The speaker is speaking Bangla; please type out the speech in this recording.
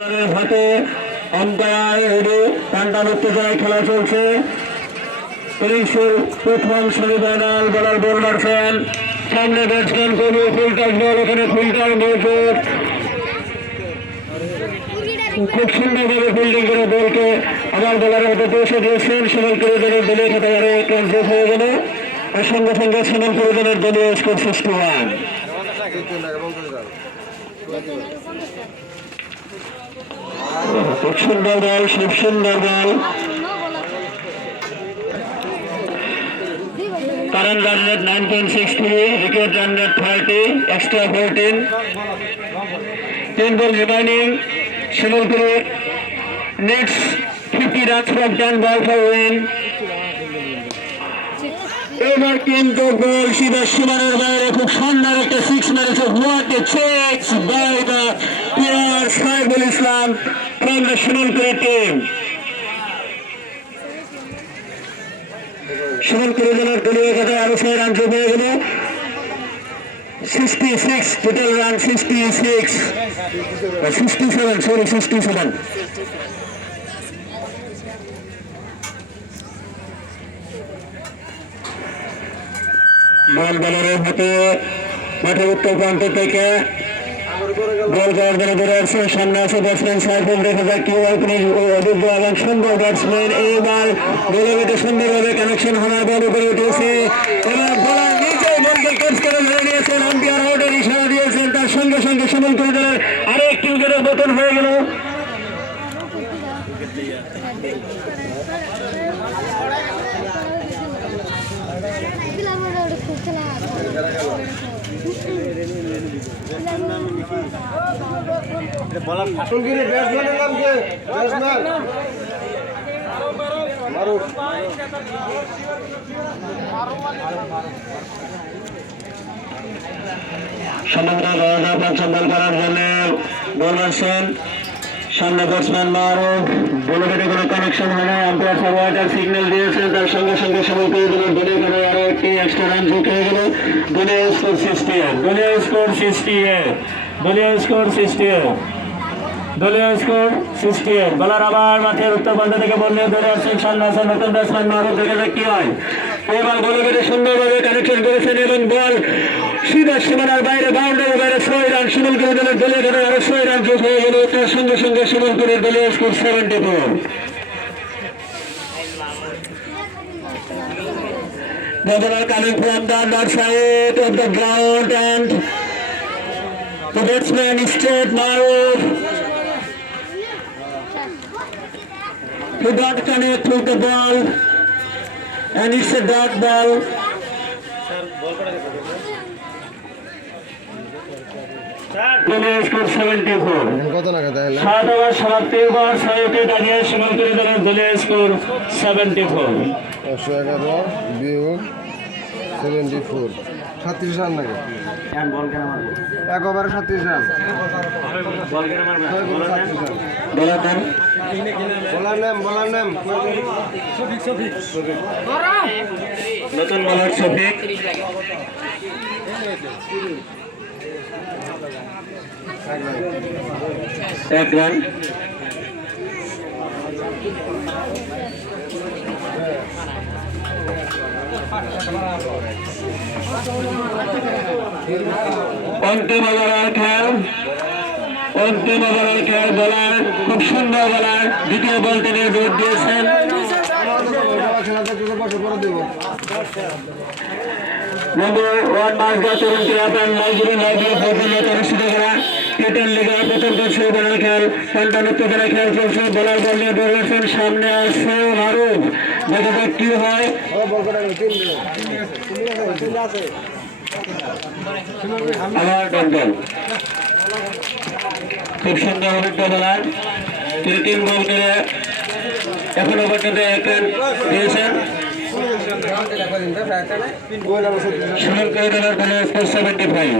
হাতে আম্পায়ার টান্ডান উত্তেজনায় খেলা চলছে। প্রথম সেমিফাইনাল বলার বল মারছেন সামনে ব্যাটসম্যান কবি ফুলটাস বল, ওখানে ফুলটার মজুদ খুব সুন্দরভাবে ফিল্ডিং করে বলকে আমার বলারের হাতে পৌঁছে দিয়েছেন। সুনীল কুরুদনের দলীয় খাতে আরো এক রান যোগ হয়ে গেল। আর সঙ্গে সঙ্গে সুনীল কুরুদনের দলীয় স্কোর 61। খুব সুন্দর বল, খুব সুন্দর বল। Current run rate 9.63, wicket run rate 30, extra 14. 10 ball remaining. Sunil Kuru needs 50 runs from 10 ball for win. এবার কিন্তু গোল সিধা সীমানার বাইরে খুব সুন্দর একটা সিক্স মেরেছে। What a chase by the player Saiful Islam from the Sunil Kuru team. Sunil কুরুদনের দলীয় খাতে আরো 6 রান যোগ হয়ে গেল। 66 টোটাল রান, 67 বল বলারের হাতে মাঠের উত্তর প্রান্ত থেকে বল করার জন্য ধরে আসছে। সামনে আছে ব্যাটসম্যান সাইফুল, দেখা যাক কি হয়। তিনি অভিজ্ঞ এবং সুন্দর ব্যাটসম্যান। এইবার বলে সুন্দরভাবে কানেকশন হওয়ার বল উপরে উঠেছে। এবার বলার নিজেই বলকে ক্যাচ করে ধরে নিয়েছেন, আম্পায়ার আউটের ইশারা দিয়েছেন। তার সঙ্গে সঙ্গে সুনীল কুরুদনের আরো একটি উইকেটের পতন হয়ে গেল। বলার ফাটল গিরে ব্যাটসম্যানের নাম কে? ব্যাটসম্যান মারুফ। সমগ্র গড়া পঞ্চম বল করার জন্য বল মারছেন সামনে ব্যাটসম্যান মারুফ। বলে বেটে কোনো কানেকশন হয় না। আম্পায়ার ফরওয়ার্ডার সিগন্যাল দিয়েছেন। তার সঙ্গে সঙ্গে সময় পেয়ে দিলেন দলীয় করে আরো একটি এক্সট্রা রান যোগ হয়ে গেল। দলীয় স্কোর 68, দলীয় স্কোর 68, দলীয় স্কোর 68, দলীয় স্কোর 68। বলার আবার মাঠের উত্তর প্রান্ত থেকে বললে ধরে আসছেন সামনে আসেন নতুন ব্যাটসম্যান মারুফ। দেখে যাক কি হয়। এবার বলে বেটে সুন্দরভাবে কানেকশন করেছেন এবং বল সিধা সীমানার বাইরে, বাউন্ডারির বাইরে 6 রান। সুনীল কুরুদনের দলীয় করে আরো 6 রান যোগ হয়ে গেল। তার সঙ্গে সঙ্গে সুনীল কুরুর দলীয় score 74। The ball coming from the north side of the ground and the batsman is straight Maruf. He got connect with the ball and it's a dot ball. দলীয় স্কোর 74। কত টাকা তাহলে? 7 ওভার সমাপ্তির পর 6 উইকেট হারিয়ে সুনীল কুরুদনের দলীয় স্কোর 74। 111 বিয়োগ 74, 36 রান নাকি? এক ওভারে 36 রান। বলার নাম নতুন বলার শফিক। এক রান। অন্তিম ওভারের খেল, অন্তিম ওভারের খেল। বলার খুব সুন্দর বলার, দ্বিতীয় বল তিনি ডোর দিয়েছেন। নম্বর 1 মাস বা তরুণ ক্লাব নাইজেরিয়ান লাইব্রেরি ফৌজদারিতে অনুষ্ঠিত করা টি-10 লিগের প্রথম দর্শক বলার খেল। পঞ্চান্ন করে খেল চলছে। বলার বল নিয়ে ডোর দিয়েছেন। সামনে আসছে মারুফ, দেখা যাক কি হয়। আবার ডঙ্গল, খুব সুন্দর অভিজ্ঞ বলার। তিনি 3 বল করে এখনো পর্যন্ত 1 রান দিয়েছেন। সুনীল কুরুদনের দলের স্কোর 75।